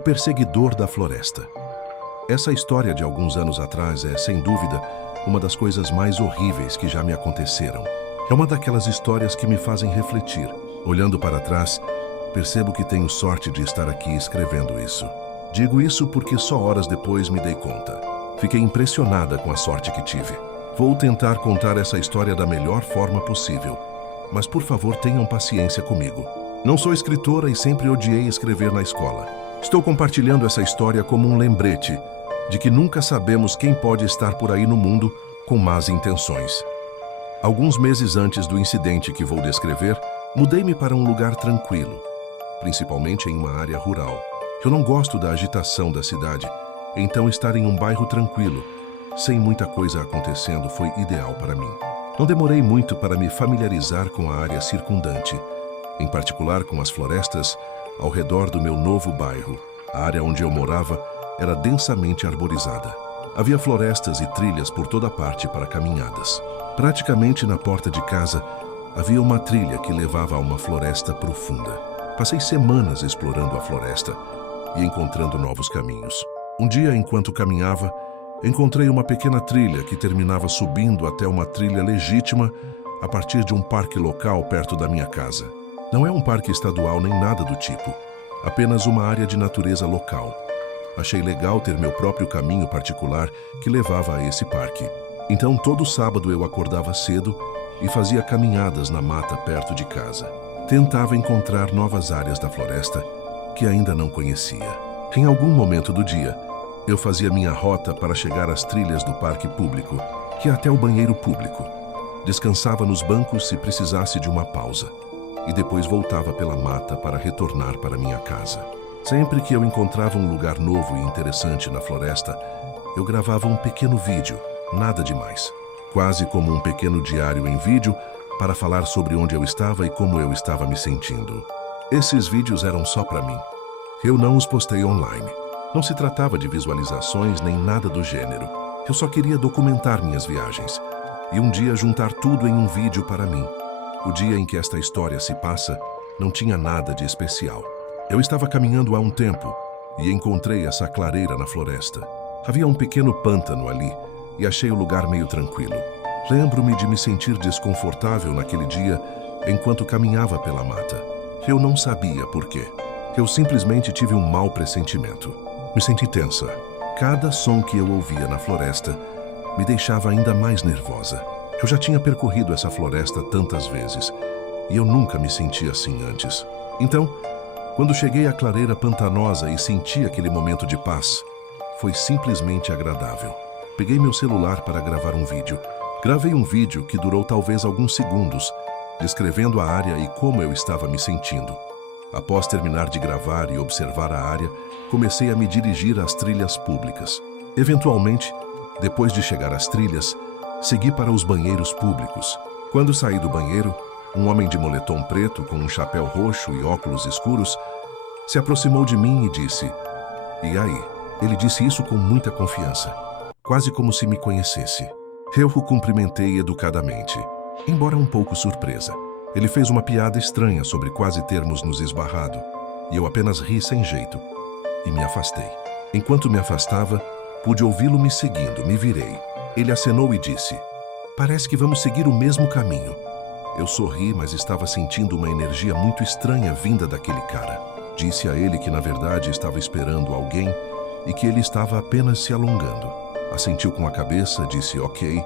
O Perseguidor da Floresta. Essa história de alguns anos atrás é, sem dúvida, uma das coisas mais horríveis que já me aconteceram. É uma daquelas histórias que me fazem refletir. Olhando para trás, percebo que tenho sorte de estar aqui escrevendo isso. Digo isso porque só horas depois me dei conta. Fiquei impressionada com a sorte que tive. Vou tentar contar essa história da melhor forma possível, mas por favor tenham paciência comigo. Não sou escritora e sempre odiei escrever na escola. Estou compartilhando essa história como um lembrete de que nunca sabemos quem pode estar por aí no mundo com más intenções. Alguns meses antes do incidente que vou descrever, mudei-me para um lugar tranquilo, principalmente em uma área rural. Eu não gosto da agitação da cidade, então estar em um bairro tranquilo, sem muita coisa acontecendo, foi ideal para mim. Não demorei muito para me familiarizar com a área circundante, em particular com as florestas ao redor do meu novo bairro. A área onde eu morava era densamente arborizada. Havia florestas e trilhas por toda parte para caminhadas. Praticamente na porta de casa havia uma trilha que levava a uma floresta profunda. Passei semanas explorando a floresta e encontrando novos caminhos. Um dia, enquanto caminhava, encontrei uma pequena trilha que terminava subindo até uma trilha legítima a partir de um parque local perto da minha casa. Não é um parque estadual nem nada do tipo, apenas uma área de natureza local. Achei legal ter meu próprio caminho particular que levava a esse parque. Então, todo sábado eu acordava cedo e fazia caminhadas na mata perto de casa. Tentava encontrar novas áreas da floresta que ainda não conhecia. Em algum momento do dia, eu fazia minha rota para chegar às trilhas do parque público, que é até o banheiro público. Descansava nos bancos se precisasse de uma pausa, e depois voltava pela mata para retornar para minha casa. Sempre que eu encontrava um lugar novo e interessante na floresta, eu gravava um pequeno vídeo, nada demais. Quase como um pequeno diário em vídeo para falar sobre onde eu estava e como eu estava me sentindo. Esses vídeos eram só para mim. Eu não os postei online. Não se tratava de visualizações nem nada do gênero. Eu só queria documentar minhas viagens e um dia juntar tudo em um vídeo para mim. O dia em que esta história se passa não tinha nada de especial. Eu estava caminhando há um tempo e encontrei essa clareira na floresta. Havia um pequeno pântano ali e achei o lugar meio tranquilo. Lembro-me de me sentir desconfortável naquele dia enquanto caminhava pela mata. Eu não sabia por quê. Eu simplesmente tive um mau pressentimento. Me senti tensa. Cada som que eu ouvia na floresta me deixava ainda mais nervosa. Eu já tinha percorrido essa floresta tantas vezes e eu nunca me senti assim antes. Então, quando cheguei à clareira pantanosa e senti aquele momento de paz, foi simplesmente agradável. Peguei meu celular para gravar um vídeo. Gravei um vídeo que durou talvez alguns segundos, descrevendo a área e como eu estava me sentindo. Após terminar de gravar e observar a área, comecei a me dirigir às trilhas públicas. Eventualmente, depois de chegar às trilhas, segui para os banheiros públicos. Quando saí do banheiro, um homem de moletom preto com um chapéu roxo e óculos escuros se aproximou de mim e disse: "E aí?" Ele disse isso com muita confiança, quase como se me conhecesse. Eu o cumprimentei educadamente, embora um pouco surpresa. Ele fez uma piada estranha sobre quase termos nos esbarrado, e eu apenas ri sem jeito e me afastei. Enquanto me afastava, pude ouvi-lo me seguindo. Me virei. Ele acenou e disse: "Parece que vamos seguir o mesmo caminho." Eu sorri, mas estava sentindo uma energia muito estranha vinda daquele cara. Disse a ele que na verdade estava esperando alguém e que ele estava apenas se alongando. Assentiu com a cabeça, disse ok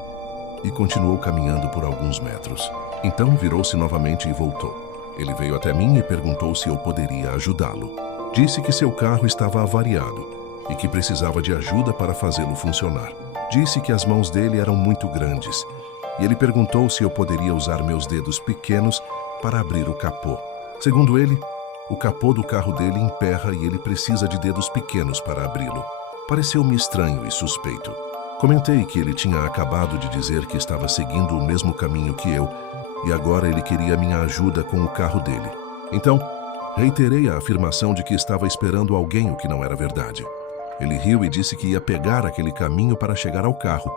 e continuou caminhando por alguns metros. Então virou-se novamente e voltou. Ele veio até mim e perguntou se eu poderia ajudá-lo. Disse que seu carro estava avariado e que precisava de ajuda para fazê-lo funcionar. Disse que as mãos dele eram muito grandes e ele perguntou se eu poderia usar meus dedos pequenos para abrir o capô. Segundo ele, o capô do carro dele emperra e ele precisa de dedos pequenos para abri-lo. Pareceu-me estranho e suspeito. Comentei que ele tinha acabado de dizer que estava seguindo o mesmo caminho que eu e agora ele queria minha ajuda com o carro dele. Então, reiterei a afirmação de que estava esperando alguém, o que não era verdade. Ele riu e disse que ia pegar aquele caminho para chegar ao carro,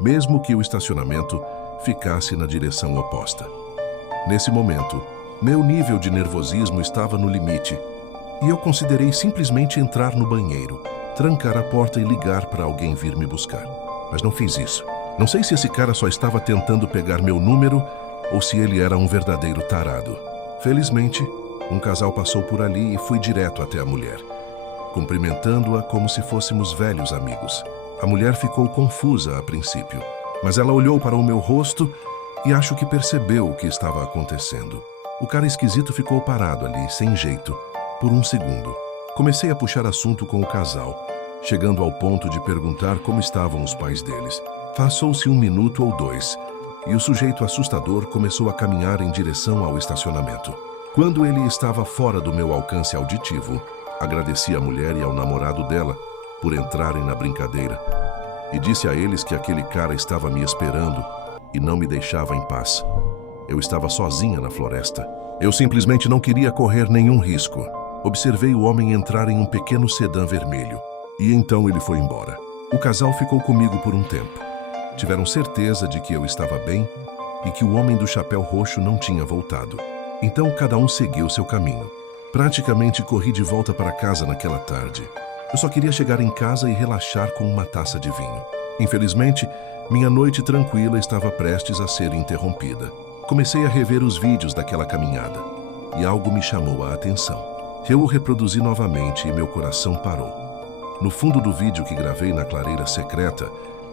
mesmo que o estacionamento ficasse na direção oposta. Nesse momento, meu nível de nervosismo estava no limite e eu considerei simplesmente entrar no banheiro, trancar a porta e ligar para alguém vir me buscar. Mas não fiz isso. Não sei se esse cara só estava tentando pegar meu número ou se ele era um verdadeiro tarado. Felizmente, um casal passou por ali e fui direto até a mulher, cumprimentando-a como se fôssemos velhos amigos. A mulher ficou confusa a princípio, mas ela olhou para o meu rosto e acho que percebeu o que estava acontecendo. O cara esquisito ficou parado ali, sem jeito, por um segundo. Comecei a puxar assunto com o casal, chegando ao ponto de perguntar como estavam os pais deles. Passou-se 1 minuto ou 2, e o sujeito assustador começou a caminhar em direção ao estacionamento. Quando ele estava fora do meu alcance auditivo, agradeci à mulher e ao namorado dela por entrarem na brincadeira e disse a eles que aquele cara estava me esperando e não me deixava em paz. Eu estava sozinha na floresta. Eu simplesmente não queria correr nenhum risco. Observei o homem entrar em um pequeno sedã vermelho e então ele foi embora. O casal ficou comigo por um tempo. Tiveram certeza de que eu estava bem e que o homem do chapéu roxo não tinha voltado. Então cada um seguiu seu caminho. Praticamente corri de volta para casa naquela tarde. Eu só queria chegar em casa e relaxar com uma taça de vinho. Infelizmente, minha noite tranquila estava prestes a ser interrompida. Comecei a rever os vídeos daquela caminhada e algo me chamou a atenção. Eu o reproduzi novamente e meu coração parou. No fundo do vídeo que gravei na clareira secreta,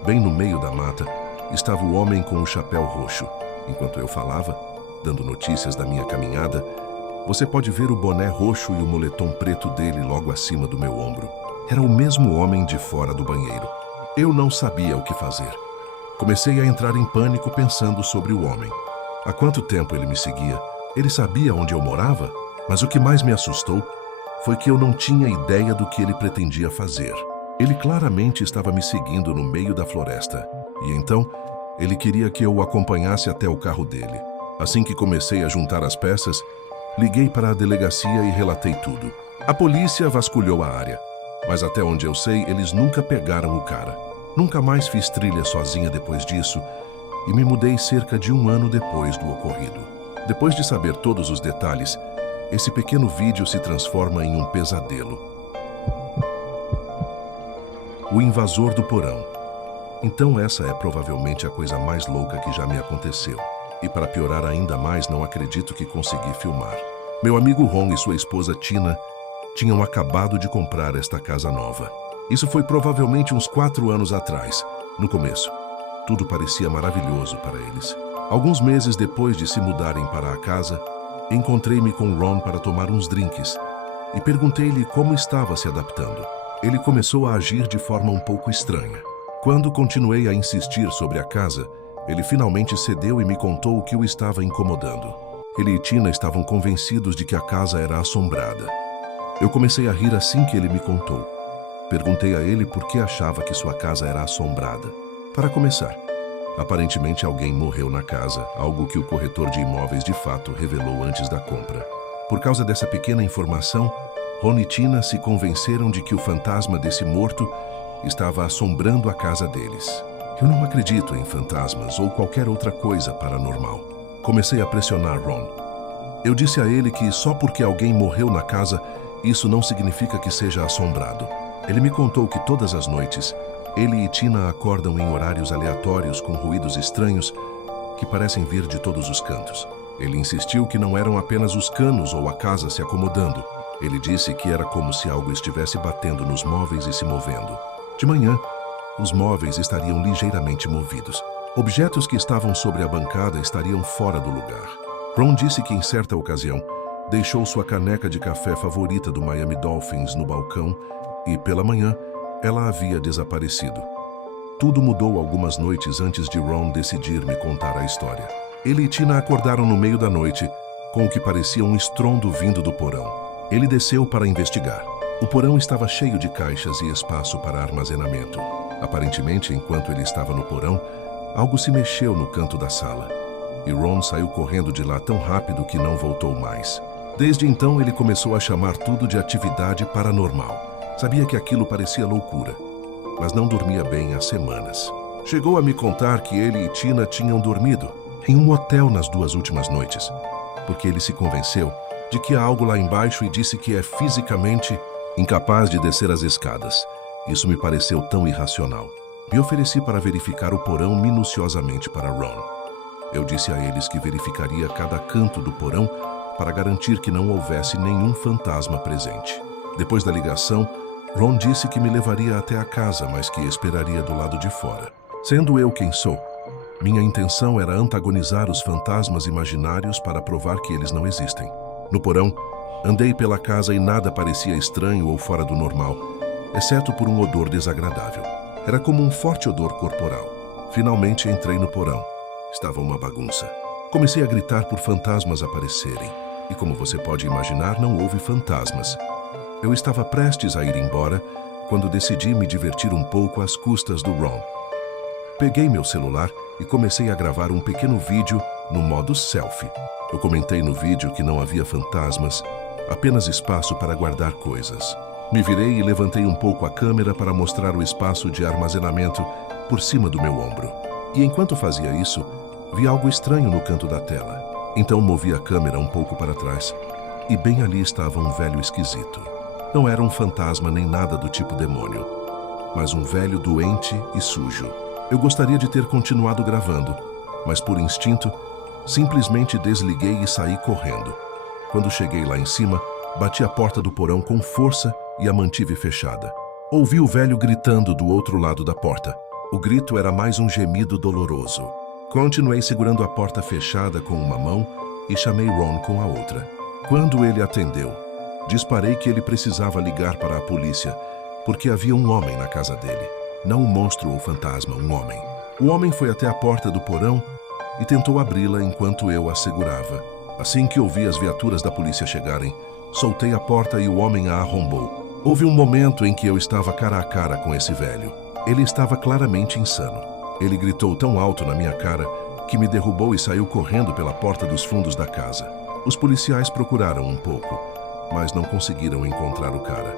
bem no meio da mata, estava o homem com o chapéu roxo. Enquanto eu falava, dando notícias da minha caminhada, você pode ver o boné roxo e o moletom preto dele logo acima do meu ombro. Era o mesmo homem de fora do banheiro. Eu não sabia o que fazer. Comecei a entrar em pânico pensando sobre o homem. Há quanto tempo ele me seguia? Ele sabia onde eu morava? Mas o que mais me assustou foi que eu não tinha ideia do que ele pretendia fazer. Ele claramente estava me seguindo no meio da floresta. E então, ele queria que eu o acompanhasse até o carro dele. Assim que comecei a juntar as peças, liguei para a delegacia e relatei tudo. A polícia vasculhou a área, mas até onde eu sei, eles nunca pegaram o cara. Nunca mais fiz trilha sozinha depois disso e me mudei cerca de 1 ano depois do ocorrido. Depois de saber todos os detalhes, esse pequeno vídeo se transforma em um pesadelo. O invasor do porão. Então essa é provavelmente a coisa mais louca que já me aconteceu. E para piorar ainda mais, não acredito que consegui filmar. Meu amigo Ron e sua esposa Tina tinham acabado de comprar esta casa nova. Isso foi provavelmente uns 4 anos atrás. No começo, tudo parecia maravilhoso para eles. Alguns meses depois de se mudarem para a casa, encontrei-me com Ron para tomar uns drinks e perguntei-lhe como estava se adaptando. Ele começou a agir de forma um pouco estranha. Quando continuei a insistir sobre a casa, ele finalmente cedeu e me contou o que o estava incomodando. Ele e Tina estavam convencidos de que a casa era assombrada. Eu comecei a rir assim que ele me contou. Perguntei a ele por que achava que sua casa era assombrada. Para começar, aparentemente alguém morreu na casa, algo que o corretor de imóveis de fato revelou antes da compra. Por causa dessa pequena informação, Ron e Tina se convenceram de que o fantasma desse morto estava assombrando a casa deles. Eu não acredito em fantasmas ou qualquer outra coisa paranormal. Comecei a pressionar Ron. Eu disse a ele que só porque alguém morreu na casa, isso não significa que seja assombrado. Ele me contou que todas as noites, ele e Tina acordam em horários aleatórios com ruídos estranhos que parecem vir de todos os cantos. Ele insistiu que não eram apenas os canos ou a casa se acomodando. Ele disse que era como se algo estivesse batendo nos móveis e se movendo. De manhã, os móveis estariam ligeiramente movidos. Objetos que estavam sobre a bancada estariam fora do lugar. Ron disse que em certa ocasião, deixou sua caneca de café favorita do Miami Dolphins no balcão e, pela manhã, ela havia desaparecido. Tudo mudou algumas noites antes de Ron decidir me contar a história. Ele e Tina acordaram no meio da noite com o que parecia um estrondo vindo do porão. Ele desceu para investigar. O porão estava cheio de caixas e espaço para armazenamento. Aparentemente, enquanto ele estava no porão, algo se mexeu no canto da sala. E Ron saiu correndo de lá tão rápido que não voltou mais. Desde então, ele começou a chamar tudo de atividade paranormal. Sabia que aquilo parecia loucura, mas não dormia bem há semanas. Chegou a me contar que ele e Tina tinham dormido em um hotel nas 2 últimas noites, porque ele se convenceu de que há algo lá embaixo e disse que é fisicamente incapaz de descer as escadas. Isso me pareceu tão irracional. Me ofereci para verificar o porão minuciosamente para Ron. Eu disse a eles que verificaria cada canto do porão para garantir que não houvesse nenhum fantasma presente. Depois da ligação, Ron disse que me levaria até a casa, mas que esperaria do lado de fora. Sendo eu quem sou, minha intenção era antagonizar os fantasmas imaginários para provar que eles não existem. No porão, andei pela casa e nada parecia estranho ou fora do normal, exceto por um odor desagradável. Era como um forte odor corporal. Finalmente entrei no porão. Estava uma bagunça. Comecei a gritar por fantasmas aparecerem. E como você pode imaginar, não houve fantasmas. Eu estava prestes a ir embora quando decidi me divertir um pouco às custas do Ron. Peguei meu celular e comecei a gravar um pequeno vídeo no modo selfie. Eu comentei no vídeo que não havia fantasmas, apenas espaço para guardar coisas. Me virei e levantei um pouco a câmera para mostrar o espaço de armazenamento por cima do meu ombro. E enquanto fazia isso, vi algo estranho no canto da tela. Então movi a câmera um pouco para trás e bem ali estava um velho esquisito. Não era um fantasma nem nada do tipo demônio, mas um velho doente e sujo. Eu gostaria de ter continuado gravando, mas por instinto, simplesmente desliguei e saí correndo. Quando cheguei lá em cima, bati a porta do porão com força e a mantive fechada. Ouvi o velho gritando do outro lado da porta. O grito era mais um gemido doloroso. Continuei segurando a porta fechada com uma mão e chamei Ron com a outra. Quando ele atendeu, disparei que ele precisava ligar para a polícia, porque havia um homem na casa dele. Não um monstro ou fantasma, um homem. O homem foi até a porta do porão e tentou abri-la enquanto eu a segurava. Assim que ouvi as viaturas da polícia chegarem, soltei a porta e o homem a arrombou. Houve um momento em que eu estava cara a cara com esse velho. Ele estava claramente insano. Ele gritou tão alto na minha cara que me derrubou e saiu correndo pela porta dos fundos da casa. Os policiais procuraram um pouco, mas não conseguiram encontrar o cara.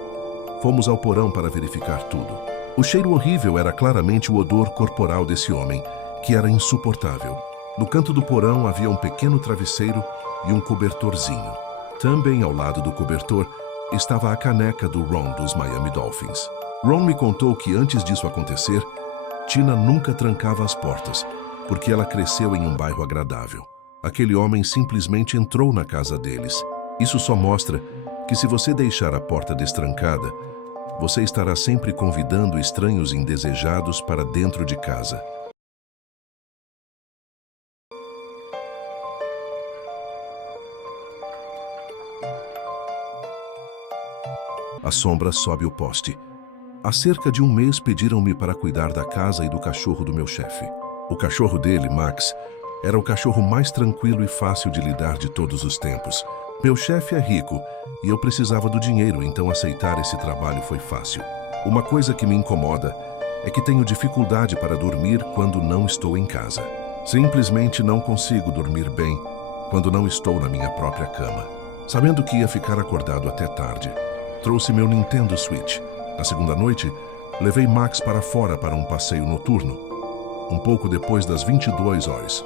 Fomos ao porão para verificar tudo. O cheiro horrível era claramente o odor corporal desse homem, que era insuportável. No canto do porão havia um pequeno travesseiro e um cobertorzinho. Também ao lado do cobertor estava a caneca do Ron dos Miami Dolphins. Ron me contou que antes disso acontecer, Tina nunca trancava as portas, porque ela cresceu em um bairro agradável. Aquele homem simplesmente entrou na casa deles. Isso só mostra que se você deixar a porta destrancada, você estará sempre convidando estranhos indesejados para dentro de casa. A sombra sobe o poste. Há cerca de um mês pediram-me para cuidar da casa e do cachorro do meu chefe. O cachorro dele, Max, era o cachorro mais tranquilo e fácil de lidar de todos os tempos. Meu chefe é rico e eu precisava do dinheiro, então aceitar esse trabalho foi fácil. Uma coisa que me incomoda é que tenho dificuldade para dormir quando não estou em casa. Simplesmente não consigo dormir bem quando não estou na minha própria cama. Sabendo que ia ficar acordado até tarde, trouxe meu Nintendo Switch. Na segunda noite, levei Max para fora para um passeio noturno, um pouco depois das 22 horas.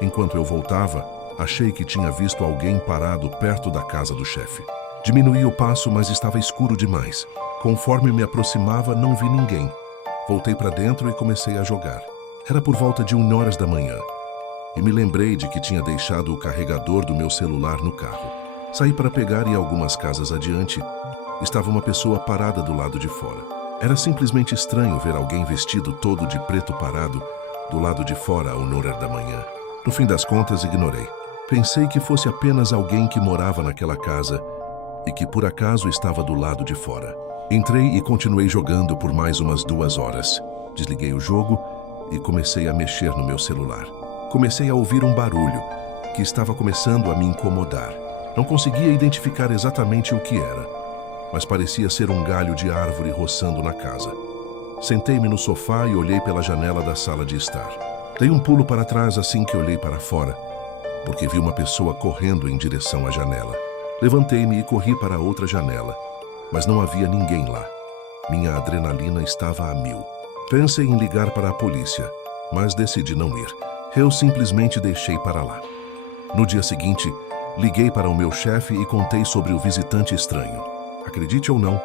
Enquanto eu voltava, achei que tinha visto alguém parado perto da casa do chefe. Diminuí o passo, mas estava escuro demais. Conforme me aproximava, não vi ninguém. Voltei para dentro e comecei a jogar. Era por volta de 1 hora da manhã, e me lembrei de que tinha deixado o carregador do meu celular no carro. Saí para pegar e algumas casas adiante, estava uma pessoa parada do lado de fora. Era simplesmente estranho ver alguém vestido todo de preto parado do lado de fora ao 1 hora da manhã. No fim das contas, ignorei. Pensei que fosse apenas alguém que morava naquela casa e que por acaso estava do lado de fora. Entrei e continuei jogando por mais umas 2 horas. Desliguei o jogo e comecei a mexer no meu celular. Comecei a ouvir um barulho que estava começando a me incomodar. Não conseguia identificar exatamente o que era, mas parecia ser um galho de árvore roçando na casa. Sentei-me no sofá e olhei pela janela da sala de estar. Dei um pulo para trás assim que olhei para fora, porque vi uma pessoa correndo em direção à janela. Levantei-me e corri para a outra janela, mas não havia ninguém lá. Minha adrenalina estava a 1000. Pensei em ligar para a polícia, mas decidi não ir. Eu simplesmente deixei para lá. No dia seguinte, Liguei para o meu chefe e contei sobre o visitante estranho. Acredite ou não,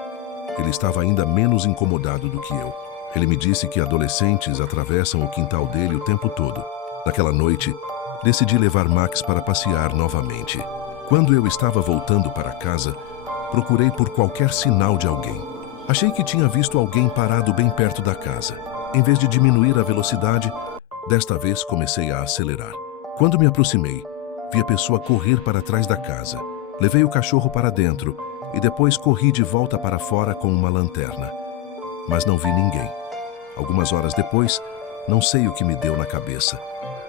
ele estava ainda menos incomodado do que eu. Ele me disse que adolescentes atravessam o quintal dele o tempo todo. Naquela noite, decidi levar Max para passear novamente. Quando eu estava voltando para casa, procurei por qualquer sinal de alguém. Achei que tinha visto alguém parado bem perto da casa. Em vez de diminuir a velocidade, desta vez comecei a acelerar. Quando me aproximei, vi a pessoa correr para trás da casa. Levei o cachorro para dentro e depois corri de volta para fora com uma lanterna. Mas não vi ninguém. Algumas horas depois, não sei o que me deu na cabeça,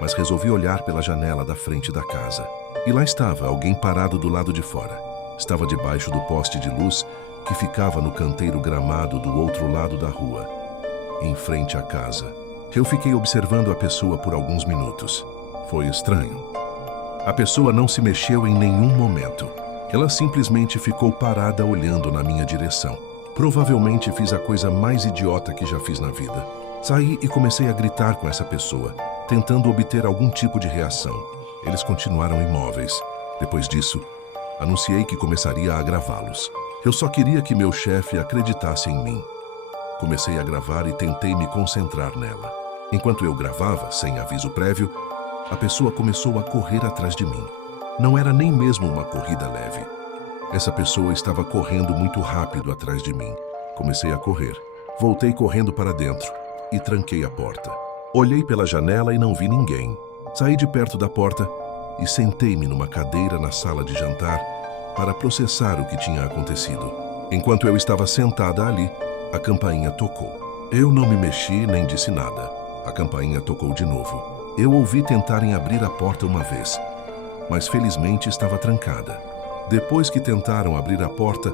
mas resolvi olhar pela janela da frente da casa. E lá estava alguém parado do lado de fora. Estava debaixo do poste de luz que ficava no canteiro gramado do outro lado da rua, em frente à casa. Eu fiquei observando a pessoa por alguns minutos. Foi estranho. A pessoa não se mexeu em nenhum momento. Ela simplesmente ficou parada olhando na minha direção. Provavelmente fiz a coisa mais idiota que já fiz na vida. Saí e comecei a gritar com essa pessoa, tentando obter algum tipo de reação. Eles continuaram imóveis. Depois disso, anunciei que começaria a gravá-los. Eu só queria que meu chefe acreditasse em mim. Comecei a gravar e tentei me concentrar nela. Enquanto eu gravava, sem aviso prévio, a pessoa começou a correr atrás de mim. Não era nem mesmo uma corrida leve. Essa pessoa estava correndo muito rápido atrás de mim. Comecei a correr. Voltei correndo para dentro e tranquei a porta. Olhei pela janela e não vi ninguém. Saí de perto da porta e sentei-me numa cadeira na sala de jantar para processar o que tinha acontecido. Enquanto eu estava sentada ali, a campainha tocou. Eu não me mexi nem disse nada. A campainha tocou de novo. Eu ouvi tentarem abrir a porta uma vez, mas felizmente estava trancada. Depois que tentaram abrir a porta,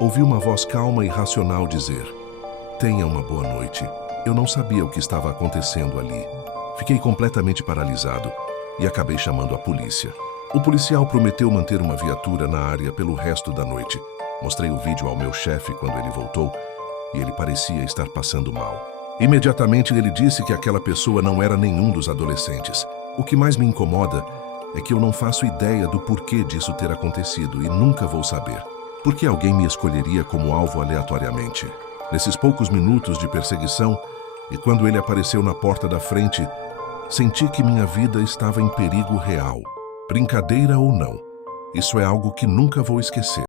ouvi uma voz calma e racional dizer: "Tenha uma boa noite." Eu não sabia o que estava acontecendo ali. Fiquei completamente paralisado e acabei chamando a polícia. O policial prometeu manter uma viatura na área pelo resto da noite. Mostrei o vídeo ao meu chefe quando ele voltou e ele parecia estar passando mal. Imediatamente ele disse que aquela pessoa não era nenhum dos adolescentes. O que mais me incomoda é que eu não faço ideia do porquê disso ter acontecido e nunca vou saber. Por que alguém me escolheria como alvo aleatoriamente? Nesses poucos minutos de perseguição, e quando ele apareceu na porta da frente, senti que minha vida estava em perigo real. Brincadeira ou não, isso é algo que nunca vou esquecer.